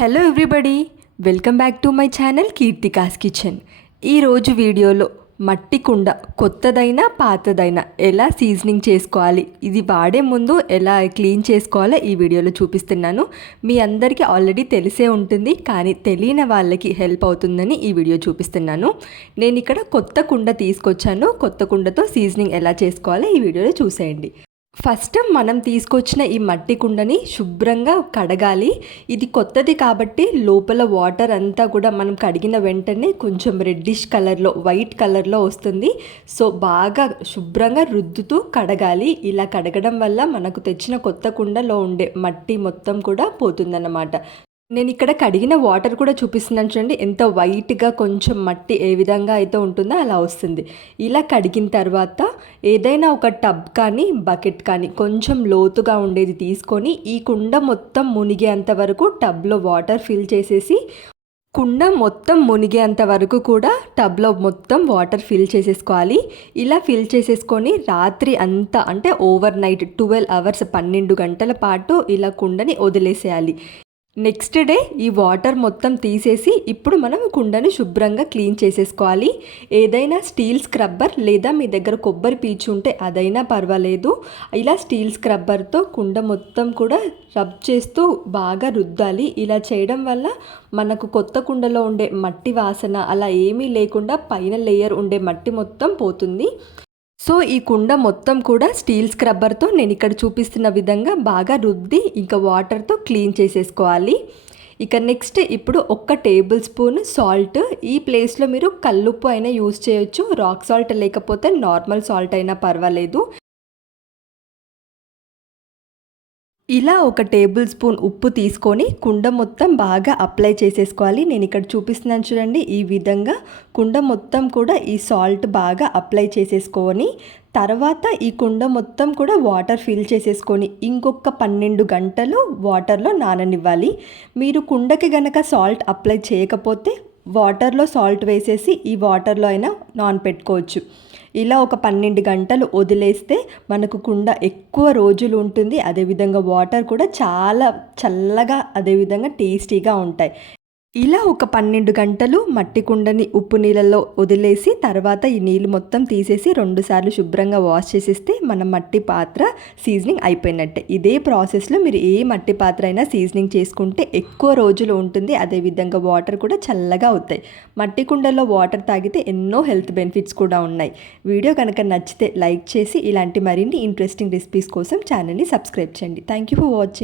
Hello everybody welcome back to my channel Keerthika's kitchen ఈరోజు వీడియోలో మట్టి కుండ కొత్తదైనా పాతదైనా ఎలా సీజనింగ్ చేసుకోవాలి ఇది వాడే ముందు ఎలా క్లీన్ చేసుకోవాలో ఈ వీడియోలో చూపిస్తున్నాను. మీ అందరికీ ఆల్రెడీ తెలిసే ఉంటుంది కానీ తెలియని వాళ్ళకి హెల్ప్ అవుతుందని ఈ వీడియో చూపిస్తున్నాను. నేను ఇక్కడ కొత్త కుండ తీసుకొచ్చాను. కొత్త కుండతో సీజనింగ్ ఎలా చేసుకోవాలో ఈ వీడియోలో చూసేయండి. ఫస్ట్ మనం తీసుకొచ్చిన ఈ మట్టి కుండని శుభ్రంగా కడగాలి. ఇది కొత్తది కాబట్టి లోపల వాటర్ అంతా కూడా మనం కడిగిన వెంటనే కొంచెం రెడ్డిష్ కలర్లో వైట్ కలర్లో వస్తుంది. సో బాగా శుభ్రంగా రుద్దుతూ కడగాలి. ఇలా కడగడం వల్ల మనకు తెచ్చిన కొత్త కుండలో ఉండే మట్టి మొత్తం కూడా పోతుందన్నమాట. నేను ఇక్కడ కడిగిన వాటర్ కూడా చూపిస్తున్నాను చూడండి. ఎంత వైట్గా కొంచెం మట్టి ఏ విధంగా అయితే ఉంటుందో అలా వస్తుంది. ఇలా కడిగిన తర్వాత ఏదైనా ఒక టబ్ కానీ బకెట్ కానీ కొంచెం లోతుగా ఉండేది తీసుకొని ఈ కుండ మొత్తం మునిగేంత వరకు టబ్లో వాటర్ ఫిల్ చేసేసి కుండ మొత్తం మునిగేంత వరకు కూడా టబ్లో మొత్తం వాటర్ ఫిల్ చేసేసుకోవాలి. ఇలా ఫిల్ చేసేసుకొని రాత్రి అంతా అంటే ఓవర్ నైట్ ట్వెల్వ్ అవర్స్ పన్నెండు గంటల పాటు ఇలా కుండని వదిలేసేయాలి. నెక్స్ట్ డే ఈ వాటర్ మొత్తం తీసేసి ఇప్పుడు మనం కుండను శుభ్రంగా క్లీన్ చేసేసుకోవాలి. ఏదైనా స్టీల్ స్క్రబ్బర్ లేదా మీ దగ్గర కొబ్బరి పీచు ఉంటే అదైనా పర్వాలేదు. ఇలా స్టీల్ స్క్రబ్బర్తో కుండ మొత్తం కూడా రబ్ చేస్తూ బాగా రుద్దాలి. ఇలా చేయడం వల్ల మనకు కొత్త కుండలో ఉండే మట్టి వాసన అలా ఏమీ లేకుండా పైన లేయర్ ఉండే మట్టి మొత్తం పోతుంది. సో ఈ కుండ మొత్తం కూడా స్టీల్ స్క్రబ్బర్తో నేను ఇక్కడ చూపిస్తున్న విధంగా బాగా రుద్ది ఇంకా వాటర్తో క్లీన్ చేసేసుకోవాలి. ఇక నెక్స్ట్ ఇప్పుడు ఒక్క టేబుల్ స్పూన్ సాల్ట్. ఈ ప్లేస్లో మీరు కల్లుప్పు అయినా యూజ్ చేయొచ్చు. రాక్ సాల్ట్ లేకపోతే నార్మల్ సాల్ట్ అయినా పర్వాలేదు. ఇలా ఒక టేబుల్ స్పూన్ ఉప్పు తీసుకొని కుండ మొత్తం బాగా అప్లై చేసేసుకోవాలి. నేను ఇక్కడ చూపిస్తున్నాను చూడండి. ఈ విధంగా కుండ మొత్తం కూడా ఈ సాల్ట్ బాగా అప్లై చేసేసుకొని తర్వాత ఈ కుండ మొత్తం కూడా వాటర్ ఫిల్ చేసేసుకొని ఇంకొక పన్నెండు గంటలు వాటర్లో నాననివ్వాలి. మీరు కుండకి గనక సాల్ట్ అప్లై చేయకపోతే వాటర్లో సాల్ట్ వేసేసి ఈ వాటర్లో అయినా నాన్ పెట్టుకోవచ్చు. ఇలా ఒక పన్నెండు గంటలు వదిలేస్తే మనకు కుండ ఎక్కువ రోజులు ఉంటుంది. అదేవిధంగా వాటర్ కూడా చాలా చల్లగా అదేవిధంగా టేస్టీగా ఉంటాయి. ఇలా ఒక పన్నెండు గంటలు మట్టి కుండని ఉప్పు నీళ్ళల్లో వదిలేసి తర్వాత ఈ నీళ్ళు మొత్తం తీసేసి రెండుసార్లు శుభ్రంగా వాష్ చేసేస్తే మన మట్టి పాత్ర సీజనింగ్ అయిపోయినట్టే. ఇదే ప్రాసెస్లో మీరు ఏ మట్టి పాత్ర అయినా సీజనింగ్ చేసుకుంటే ఎక్కువ రోజులు ఉంటుంది. అదేవిధంగా వాటర్ కూడా చల్లగా అవుతాయి. మట్టి కుండలో వాటర్ తాగితే ఎన్నో హెల్త్ బెనిఫిట్స్ కూడా ఉన్నాయి. వీడియో కనుక నచ్చితే లైక్ చేసి ఇలాంటి మరిన్ని ఇంట్రెస్టింగ్ రెసిపీస్ కోసం ఛానల్ని సబ్స్క్రైబ్ చేయండి. Thank you for watching.